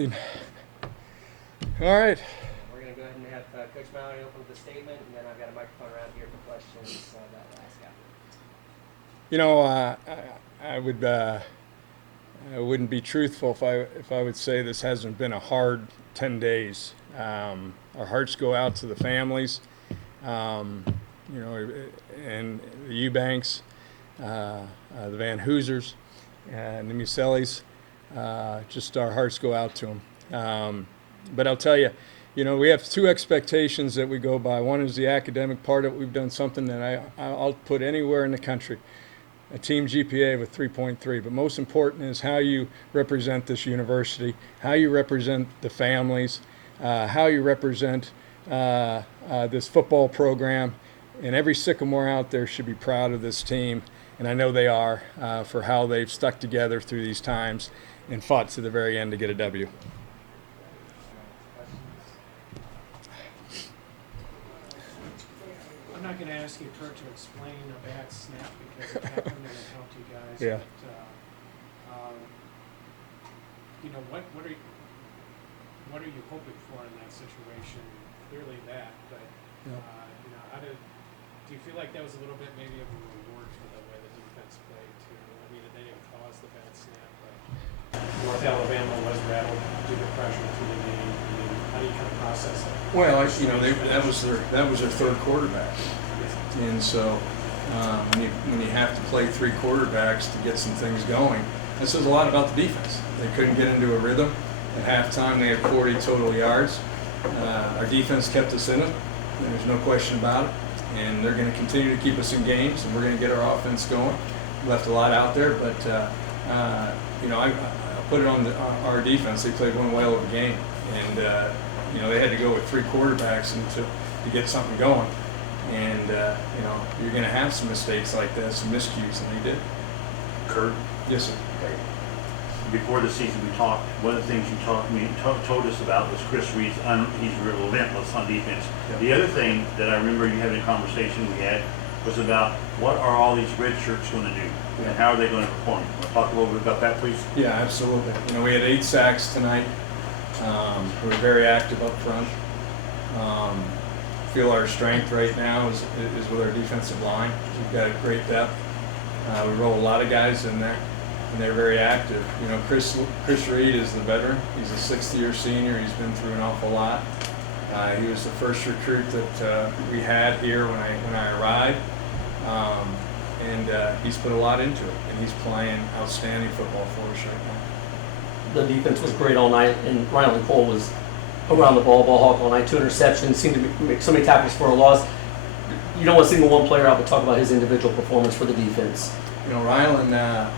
All right. We're going to go ahead and have Coach Mallory open with a statement, and then I've got a microphone around here for questions that we'll ask after. You know, I wouldn't be truthful if I would say this hasn't been a hard 10 days. Our hearts go out to the families, you know, and the Eubanks, the Van Hoosers, and the Musellis. Just our hearts go out to them. But I'll tell you, you know, we have two expectations that we go by. One is the academic part of it. We've done something that I'll put anywhere in the country, a team GPA of a 3.3. But most important is how you represent this university, how you represent the families, how you represent this football program. And every Sycamore out there should be proud of this team. And I know they are for how they've stuck together through these times and fought to the very end to get a W. I'm not going to ask you, Curt, to explain a bad snap because it happened and it helped you guys. Yeah. But, you know, what are you hoping for in that situation? Clearly that, but Yeah. you know, do you feel like that was a little bit maybe of a reward for the way the defense played too? I mean, it didn't cause the bad snap, but North Alabama was rattled due to pressure through the game. I mean, how do you kind of process that? Well, you know, that was their third quarterback, and so when you have to play three quarterbacks to get some things going, that says a lot about the defense. They couldn't get into a rhythm. At halftime, they had 40 total yards. Our defense kept us in it. There's no question about it, and they're going to continue to keep us in games, and we're going to get our offense going. Left a lot out there, but you know, I put it on our defense. They played one whale of a game, and you know, they had to go with three quarterbacks to get something going. And you know, you're going to have some mistakes like that, some miscues, and they did. Curt? Yes, sir. Before the season, we talked. One of the things you told us about was Chris Reed's. He's relentless on defense. Yep. The other thing that I remember you having a conversation we had was about what are all these red shirts going to do, and how are they going to perform? Want to talk a little bit about that, please? Yeah, absolutely. You know, we had 8 sacks tonight. We were very active up front. Feel our strength right now is with our defensive line. We've got great depth. We roll a lot of guys in there, and they're very active. You know, Chris Reed is the veteran. He's a 6th-year senior. He's been through an awful lot. He was the first recruit that we had here when I arrived, and he's put a lot into it, and he's playing outstanding football for us right now. The defense was great all night, and Riley Cole was around the ball hawk all night. 2 interceptions, seemed to make so many tackles for a loss. You don't want to single one player out, but talk about his individual performance for the defense. You know, Rylan,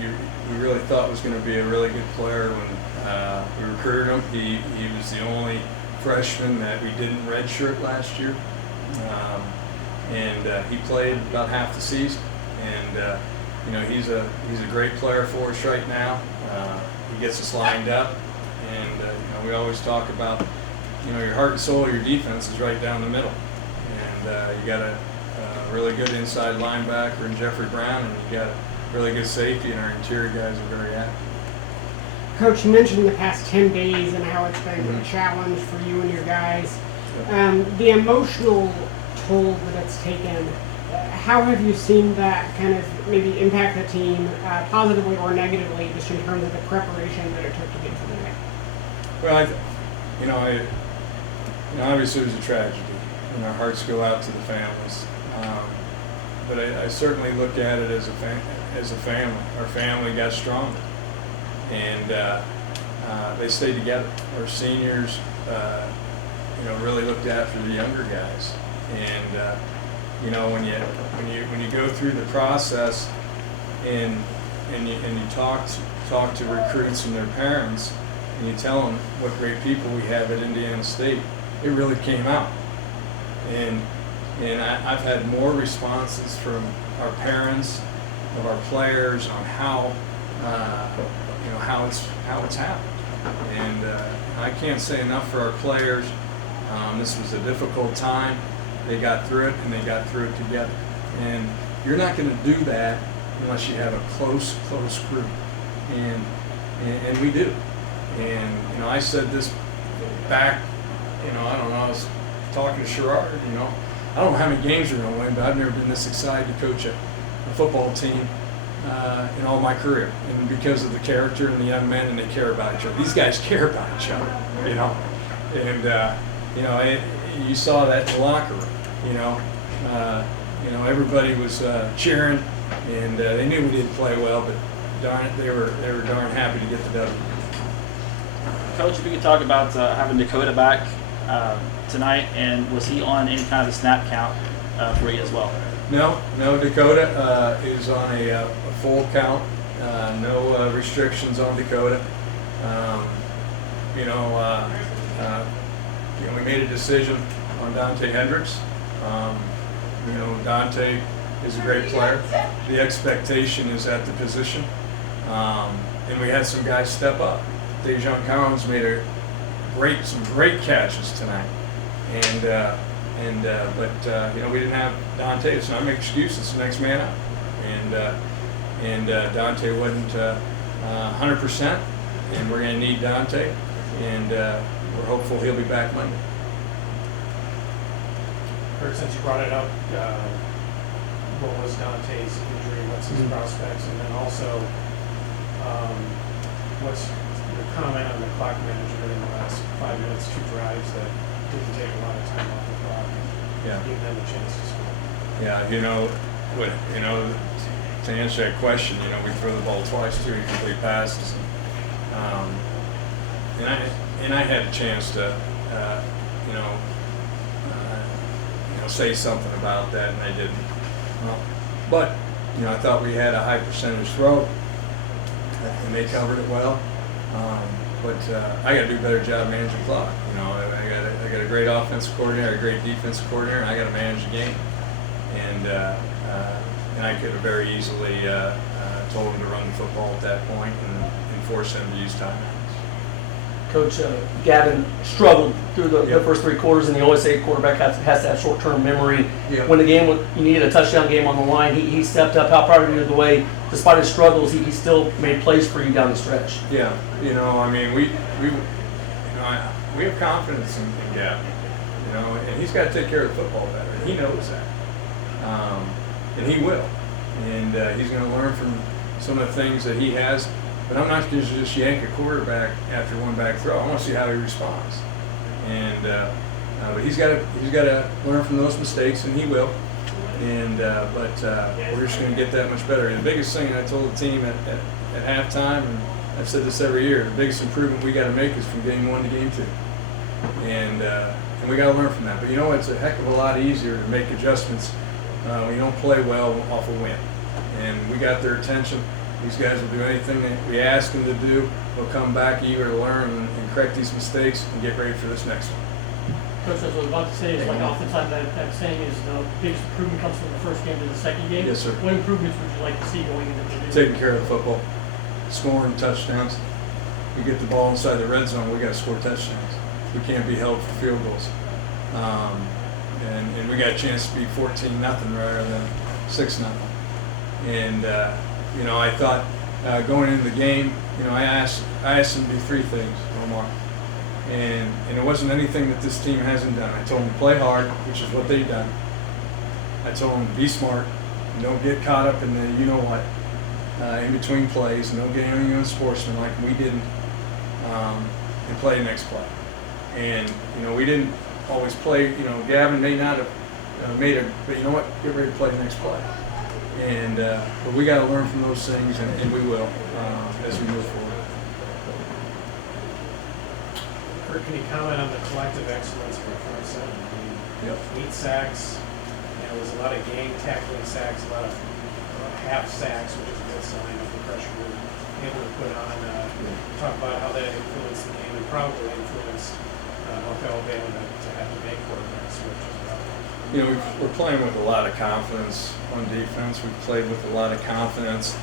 we really thought was going to be a really good player when we recruited him. He was the only freshman that we didn't redshirt last year, and he played about half the season. And you know, he's a great player for us right now. He gets us lined up, and you know, we always talk about, you know, your heart and soul of your defense is right down the middle, and you got a really good inside linebacker in Jeffrey Brown, and you got a really good safety, and our interior guys are very active. Coach, you mentioned the past 10 days and how it's been a challenge for you and your guys. The emotional toll that it's taken, how have you seen that kind of maybe impact the team positively or negatively, just in terms of the preparation that it took to get to the night? Well, you know, obviously it was a tragedy, and our hearts go out to the families. But I certainly look at it as a family. Our family got stronger, and they stayed together. Our seniors, you know, really looked after the younger guys. And you know, when you go through the process, and you talk to recruits and their parents, and you tell them what great people we have at Indiana State, it really came out. And I've had more responses from our parents, of our players, on how you know, how it's happened. And I can't say enough for our players. This was a difficult time. They got through it, and they got through it together. And you're not going to do that unless you have a close group, and we do. And, I said this back, I don't know, I was talking to Sherrard, I don't know how many games we're going to win, but I've never been this excited to coach a football team in all my career. And because of the character and the young men, and they care about each other. These guys care about each other, And, you saw that in the locker room, everybody was cheering, and they knew we didn't play well, but darn it, they were darn happy to get the W. Coach, if you could talk about having Dakota back tonight, and was he on any kind of a snap count for you as well? No, Dakota is on a full count. No restrictions on Dakota. We made a decision on Dante Hendricks. Dante is a great player. The expectation is at the position, and we had some guys step up. Dejon Collins made some great catches tonight, but we didn't have Dante. It's not an excuse. It's the next man up, and Dante wasn't 100%, and we're going to need Dante, and we're hopeful he'll be back Monday. Curt, since you brought it up, what was Dante's injury? What's his prospects? And then also, what's your comment on the clock management in the last 5 minutes, 2 drives that didn't take a lot of time off the clock and give them a chance to score? Yeah, to answer that question, we throw the ball twice, 2 incomplete passes, and I had a chance to, say something about that, and I didn't. But I thought we had a high percentage throw, and they covered it well. But I got to do a better job managing clock. I got a great offensive coordinator, a great defensive coordinator, and I got to manage the game. And I could have very easily told him to run the football at that point and force him to use timeouts. Coach, Gavin struggled through the Yep. first 3 quarters, and you always say a quarterback has to have short-term memory. Yep. When you needed a touchdown game on the line, he stepped up. How proud of you of the way, despite his struggles, he still made plays for you down the stretch? Yeah, we have confidence in Gavin, and he's got to take care of the football better, and he knows that, and he will, and he's going to learn from some of the things that he has. But I'm not going to just yank a quarterback after one back throw. I want to see how he responds, and but he's got to learn from those mistakes, and he will. And but we're just going to get that much better. And the biggest thing, I told the team at halftime, and I've said this every year, the biggest improvement we got to make is from game 1 to game 2, and we got to learn from that. But it's a heck of a lot easier to make adjustments when you don't play well off a win. And we got their attention. These guys will do anything that we ask them to do. They'll come back eager to learn and correct these mistakes and get ready for this next one. Coach, as I was about to say, is like oftentimes that saying is the biggest improvement comes from the first game to the second game. Yes, sir. What improvements would you like to see going into the new? Taking care of the football, scoring touchdowns. We get the ball inside the red zone, we got to score touchdowns. We can't be held for field goals. And we got a chance to be 14-0 rather than 6-0. And I thought going into the game, I asked them to do 3 things, no more. And it wasn't anything that this team hasn't done. I told them to play hard, which is what they've done. I told them to be smart, and don't get caught up in the in between plays, and don't get anything unsportsman like we didn't, and play the next play. And we didn't always play. Gavin may not have made it, but you know what? Get ready to play the next play. And but we got to learn from those things, and we will as we move forward. Curt, can you comment on the collective excellence of the front seven? Yep. 8 sacks. There was a lot of gang tackling sacks, a lot of half sacks, which is a good sign of the pressure we're able to put on. Talk about how that influenced the game and probably influenced North Alabama to have to make quarterback switches. We're playing with a lot of confidence on defense. We've played with a lot of confidence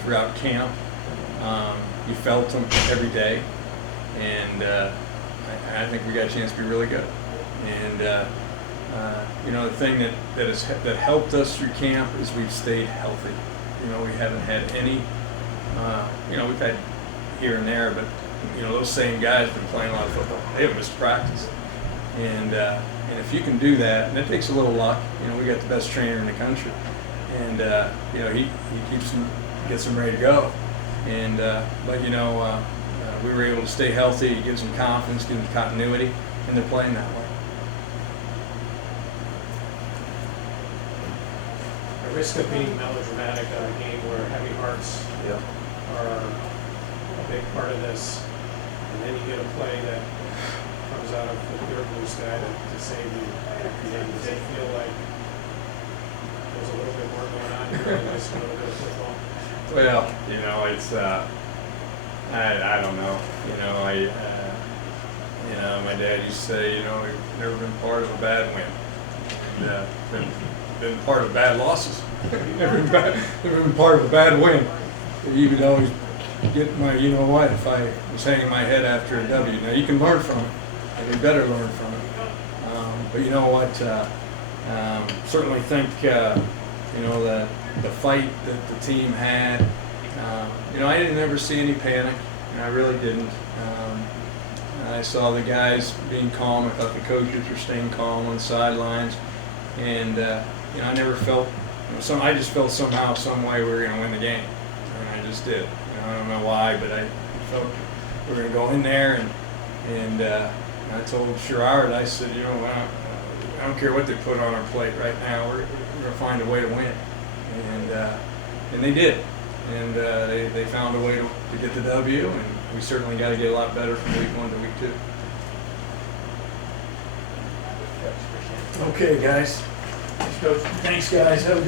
throughout camp. You felt them every day, and I think we got a chance to be really good. And the thing that helped us through camp is we've stayed healthy. We haven't had any. We've had here and there, but those same guys have been playing a lot of football. They haven't missed practice, and if you can do that, and it takes a little luck. We got the best trainer in the country, and he keeps them, gets them ready to go, and but we were able to stay healthy. It gives them confidence, gives them continuity, and they're playing that way. The risk of being melodramatic on a game where heavy hearts are a big part of this, and then you get a play that comes out of the clear blue sky to save you at the end. Does it feel like there's a little bit more going on here than just a little bit of football? Well, it's I don't know. My dad used to say, we've never been part of a bad win, and been part of bad losses. never been part of a bad win. You would always get my, if I was hanging my head after a W. Now you can learn from it, and you better learn from it. But you know what? Certainly think, the fight that the team had. I didn't ever see any panic. I really didn't. I saw the guys being calm. I thought the coaches were staying calm on the sidelines, and I never felt. I just felt somehow, some way we were going to win the game, and I just did. I don't know why, but I felt we were going to go in there, and I told Sherrard, I said, I don't care what they put on our plate right now. We're going to find a way to win, and they did. And they found a way to get the W, and we certainly got to get a lot better from week 1 to week 2. Okay, guys. Thanks, guys. Have a good